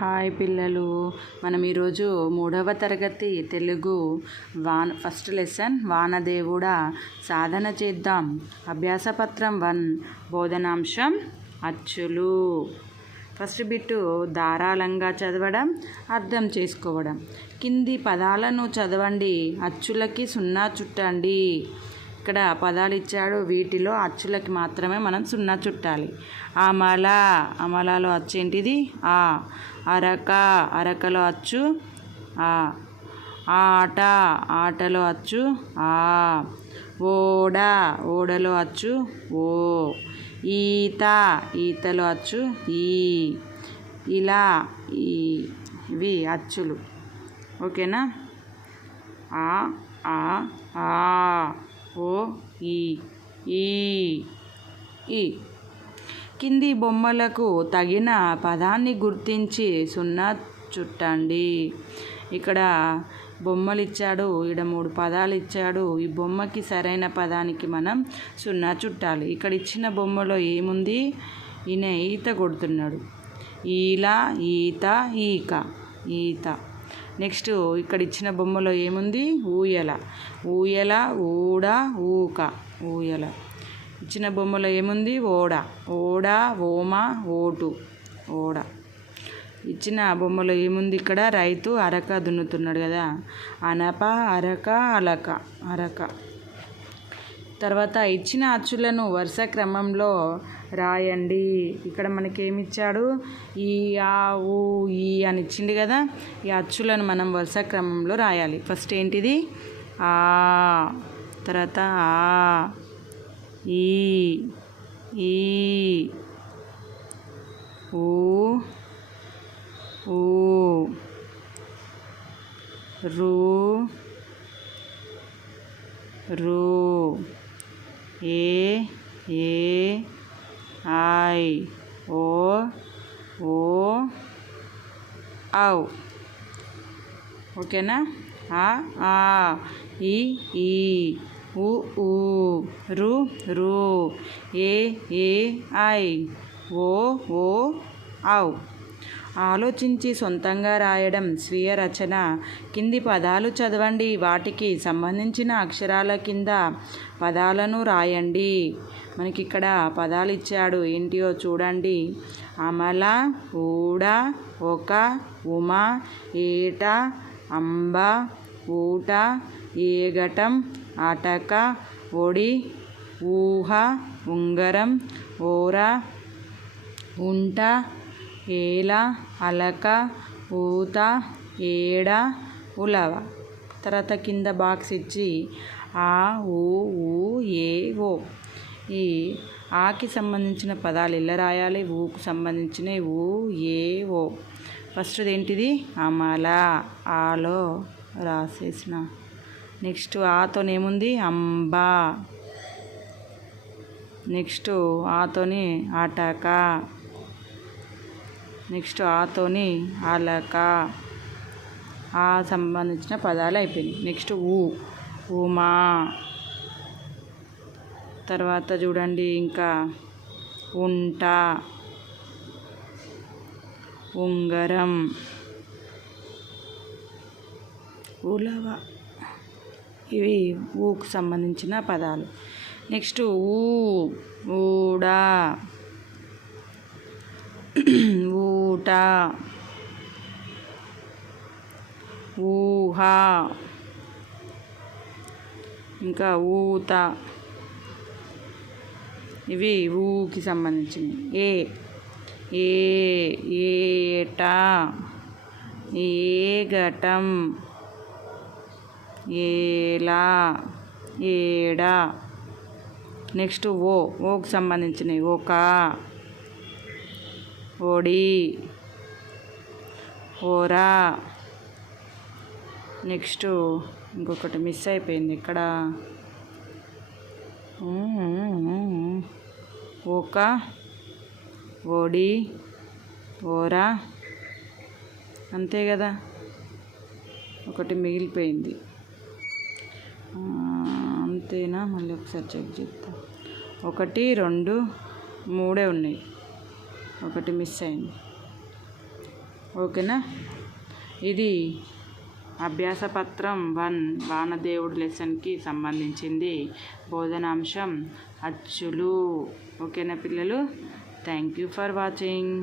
Hi పిల్లలు, మనం ఈరోజు 3వ తరగతి తెలుగు ఫస్ట్ లెసన్ వానదేవుడా సాధన చేద్దాం. అభ్యాసపత్రం 1 బోధనాంశం అచ్చులు. ఫస్ట్ బిట్టు ధారాళంగా చదవడం, అర్థం చేసుకోవడం. కింది పదాలను చదవండి, అచ్చులకి 0 చుట్టండి. ఇక్కడ పదాలు ఇచ్చాడు, వీటిలో అచ్చులకి మాత్రమే మనం 0 చుట్టాలి. అమల, అమలలో అచ్చు ఏంటిది? ఆ. అరక, అరకలో అచ్చు ఆ. ఆట, ఆటలో అచ్చు ఆ. ఓడ, ఓడలో అచ్చు ఓ. ఈత, ఈతలో అచ్చు ఈ. ఇలా ఇవి అచ్చులు. ఓకేనా? ఆ ఆ ఓ ఈ. కింది బొమ్మలకు తగిన పదాన్ని గుర్తించి 0 చుట్టండి. ఇక్కడ బొమ్మలు ఇచ్చాడు, ఇక్కడ 3 పదాలు ఇచ్చాడు. ఈ బొమ్మకి సరైన పదానికి మనం 0 చుట్టాలి. ఇక్కడ ఇచ్చిన బొమ్మలో ఏముంది? ఈయన ఈత కొడుతున్నాడు. ఈల, ఈత, ఈక, ఈత. నెక్స్ట్ ఇక్కడ ఇచ్చిన బొమ్మలో ఏముంది? ఊయల, ఊయల, ఊడ, ఊక, ఊయల. ఇచ్చిన బొమ్మలో ఏముంది? ఓడ, ఓడ, ఓమ, ఓటు, ఓడ. ఇచ్చిన బొమ్మలో ఏముంది? ఇక్కడ రైతు అరక దున్నుతున్నాడు కదా, అనప, అరక, అలక, అరక. తర్వాత ఇచ్చిన అచ్చులను వరుస క్రమంలో రాయండి. ఇక్కడ మనకి ఏమి ఇచ్చాడు? ఈ, ఆ, ఊ, ఈ అని ఇచ్చింది కదా. ఈ అచ్చులను మనం వరుస క్రమంలో రాయాలి. ఫస్ట్ ఏంటిది? ఆ, తర్వాత ఆ, ఈ, ఊ, ఊ, రు, రు, ఏ, ఐ, ఓ, ఔ. ఓకేనా? ఆ, ఈ, ఉ, రు, ఏ, ఐ, ఓ, ఔ. ఆలోచించి సొంతంగా రాయడం స్వీయ రచన. కింది పదాలు చదవండి, వాటికి సంబంధించిన అక్షరాల కింద పదాలను రాయండి. మనకి ఇక్కడ పదాలు ఇచ్చాడు, ఏంటియో చూడండి. అమల, ఊడ, ఒక, ఉమ, ఏట, అంబ, ఊట, ఏగటం, అటక, ఒడి, ఊహ, ఉంగరం, ఓర, ఉంట, ఏల, అలక, ఊత, ఏడ, ఉలవ. తర్వాత కింద బాక్స్ ఇచ్చి ఆ, ఊ, ఏ, ఓ. ఈ ఆకి సంబంధించిన పదాలు ఎలా రాయాలి? ఊకు సంబంధించినవి ఊ, ఏ, ఓ. ఫస్ట్ ఏంటిది? అమల, ఆలో రాసేసిన. నెక్స్ట్ ఆతోనేముంది? అంబ. నెక్స్ట్ ఆతోని అటక. నెక్స్ట్ ఆతోని అలక. ఆ సంబంధించిన పదాలు అయిపోయినాయి. నెక్స్ట్ ఉమా. తర్వాత చూడండి, ఇంకా ఉంట, ఉంగరం, ఉలవ. ఇవి ఊకు సంబంధించిన పదాలు. నెక్స్ట్ ఊడ, ఊట, ఊహ, ఇంకా ఊత. ఇవి ఊకి సంబంధించినవి. ఏట, ఏగటం, ఏల, ఏడ. నెక్స్ట్ ఓకు సంబంధించినవి. ఒక, ఒడి, ఓర. నెక్స్ట్ ఇంకొకటి మిస్ అయిపోయింది ఇక్కడ. ఒక, ఒడి, ఓర, అంతే కదా. ఒకటి మిగిలిపోయింది, అంతేనా? మళ్ళీ ఒకసారి చెక్ చేద్దాం. 1, 2, 3 ఉన్నాయి, ఒకటి మిస్ అయింది. ఓకేనా. ఇది అభ్యాసపత్రం 1 వానదేవుడు లెసన్కి సంబంధించింది బోధనాంశం అచ్చులు. ఓకేనా పిల్లలు. Thank you for watching.